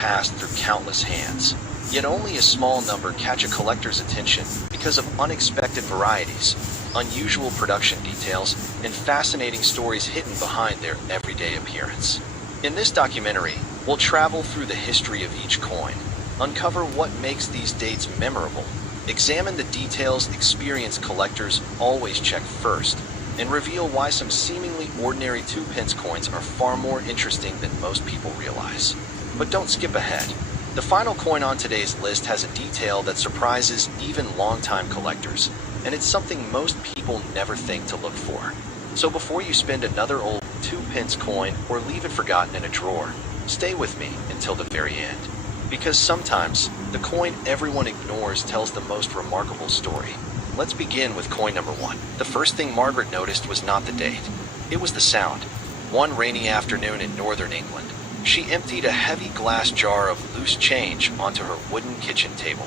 passed through countless hands. Yet only a small number catch a collector's attention because of unexpected varieties, unusual production details, and fascinating stories hidden behind their everyday appearance. In this documentary, we'll travel through the history of each coin, uncover what makes these dates memorable, examine the details experienced collectors always check first, and reveal why some seemingly ordinary 2-pence coins are far more interesting than most people realize. But don't skip ahead. The final coin on today's list has a detail that surprises even longtime collectors, and it's something most people never think to look for. So before you spend another old 2-pence coin or leave it forgotten in a drawer, stay with me until the very end. Because sometimes, the coin everyone ignores tells the most remarkable story. Let's begin with coin number 1. The first thing Margaret noticed was not the date. It was the sound. One rainy afternoon in northern England, she emptied a heavy glass jar of loose change onto her wooden kitchen table.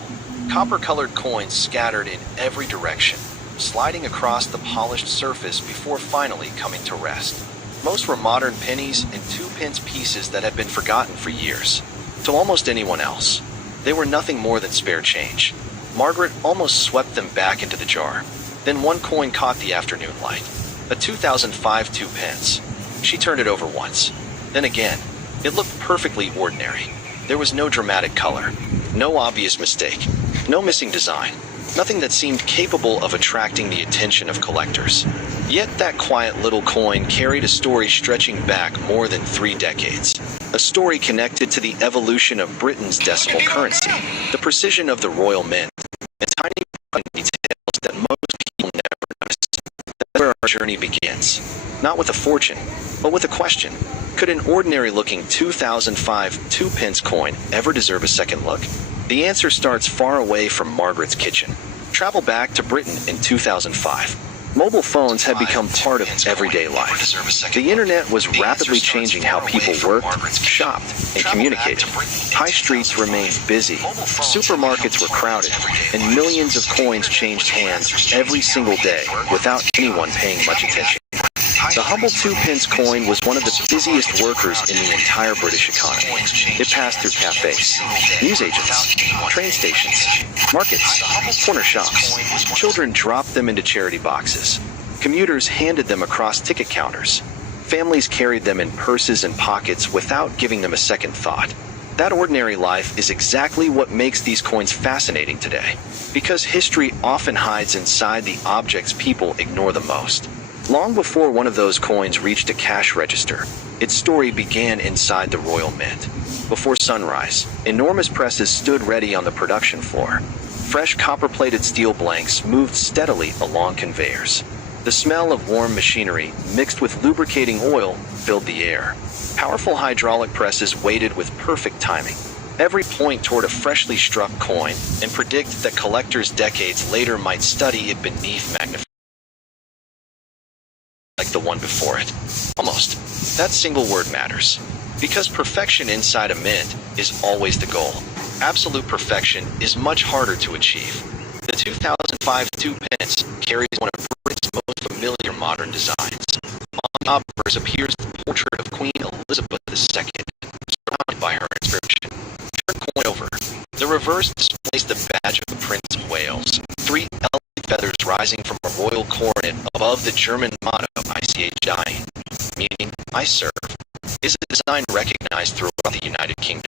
Copper-colored coins scattered in every direction, sliding across the polished surface before finally coming to rest. Most were modern pennies and 2-pence pieces that had been forgotten for years. To almost anyone else, they were nothing more than spare change. Margaret almost swept them back into the jar. Then one coin caught the afternoon light. A 2005 2-pence. She turned it over once. Then again. It looked perfectly ordinary. There was no dramatic color, no obvious mistake, no missing design, nothing that seemed capable of attracting the attention of collectors. Yet that quiet little coin carried a story stretching back more than 3 decades. A story connected to the evolution of Britain's decimal currency, the precision of the royal mint, and tiny details that most people never notice. That's where our journey begins. Not with a fortune, but with a question. Could an ordinary-looking 2005 2-pence coin ever deserve a second look? The answer starts far away from Margaret's kitchen. Travel back to Britain in 2005. Mobile phones had become part of everyday life. The internet was rapidly changing how people worked, shopped, and communicated. High streets remained busy, supermarkets were crowded, and millions of coins changed hands every single day without anyone paying much attention. The humble 2-pence coin was one of the busiest workers in the entire British economy. It passed through cafes, newsagents, train stations, markets, corner shops. Children dropped them into charity boxes. Commuters handed them across ticket counters. Families carried them in purses and pockets without giving them a second thought. That ordinary life is exactly what makes these coins fascinating today, because history often hides inside the objects people ignore the most. Long before one of those coins reached a cash register, its story began inside the Royal Mint. Before sunrise, enormous presses stood ready on the production floor. Fresh copper-plated steel blanks moved steadily along conveyors. The smell of warm machinery, mixed with lubricating oil, filled the air. Powerful hydraulic presses waited with perfect timing. Every point toward a freshly struck coin, and predict that collectors decades later might study it beneath magnification. Like the one before it. Almost. That single word matters. Because perfection inside a mint is always the goal. Absolute perfection is much harder to achieve. The 2005 2-pence carries one of Britain's most familiar modern designs. On the obverse appears the portrait of Queen Elizabeth II, surrounded by her inscription. Turn the coin over. The reverse displays the badge of the Prince of Wales. 3 elegant feathers rising from a royal coronet above the German motto ICHI, meaning I serve, is a design recognized throughout the United Kingdom.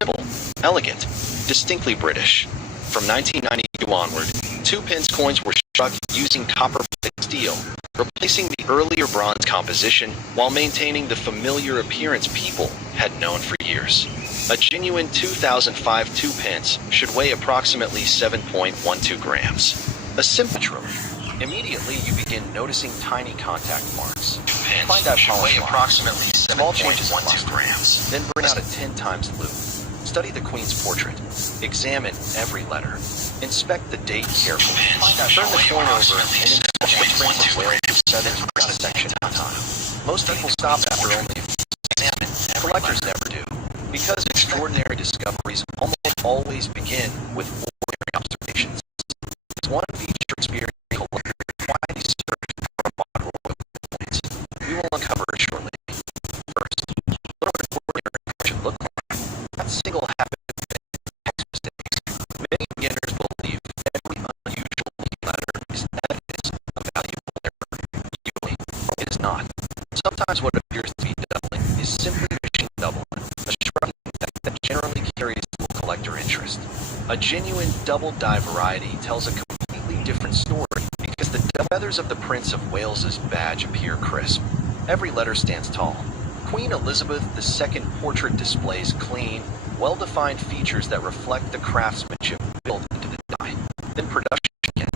Simple, elegant, distinctly British. From 1992 onward, 2-pence coins were struck using copper-plated steel, replacing the earlier bronze composition while maintaining the familiar appearance people had known for years. A genuine 2005 2-pence should weigh approximately 7.12 grams. A simple. Immediately, you begin noticing tiny contact marks. Find out polish approximately small changes of 2 grams. Then bring out a 10 times loupe. Study the Queen's portrait. Examine every letter. Inspect the date carefully. Turn the coin over and inspect the Prince of Wales 7 section at a time. Most people stop after only a few. Examine. Collectors never do. Because extraordinary discoveries almost always begin with ordinary observations. As one feature experience collector quietly search for modern royal coins. We will uncover it shortly. First, what would an ordinary coin look like? That single collector interest. A genuine double dye variety tells a completely different story because the feathers of the Prince of Wales's badge appear crisp. Every letter stands tall. Queen Elizabeth II portrait displays clean, well-defined features that reflect the craftsmanship built into the die. Then production begins.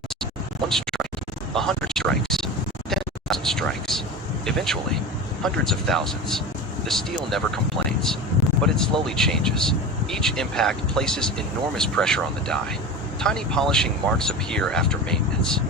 1 strike, 100 strikes, 10,000 strikes. Eventually, hundreds of thousands. The steel never complains, but it slowly changes. Each impact places enormous pressure on the die. Tiny polishing marks appear after maintenance.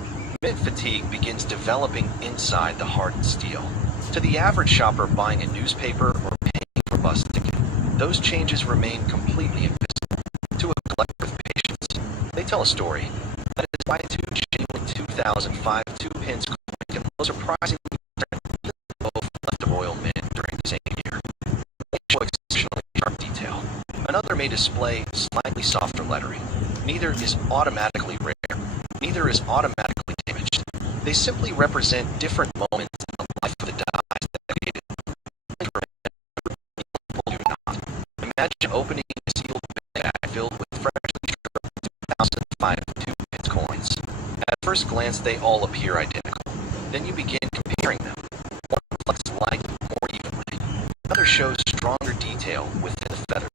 Mint fatigue begins developing inside the hardened steel. To the average shopper buying a newspaper or paying for a bus ticket, those changes remain completely invisible. To a collector with patience, they tell a story. That is why 2 genuine 2005 2-pence coins can look surprisingly different than both left the Royal Mint during the same year. They show exceptionally sharp detail. Another may display slightly softer lettering. Neither is automatically rare. Neither is automatically damaged. They simply represent different moments in the life of the dies that created them. People do not. Imagine opening a sealed bag filled with freshly struck 2005 2-pence coins. At first glance, they all appear identical. Then you begin comparing them. One reflects light more evenly. Another shows stronger detail within the feathers.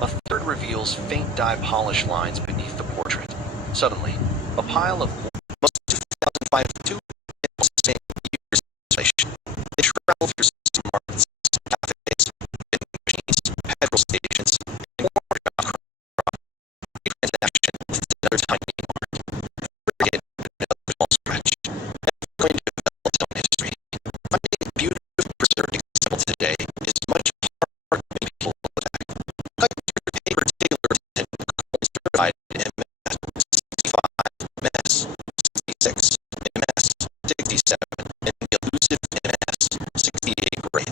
A third reveals faint dye polish lines beneath the portrait. Suddenly, a pile of most 2005 2-pence same years inflation. They travel through markets, cafes, vending machines, petrol stations, and more transaction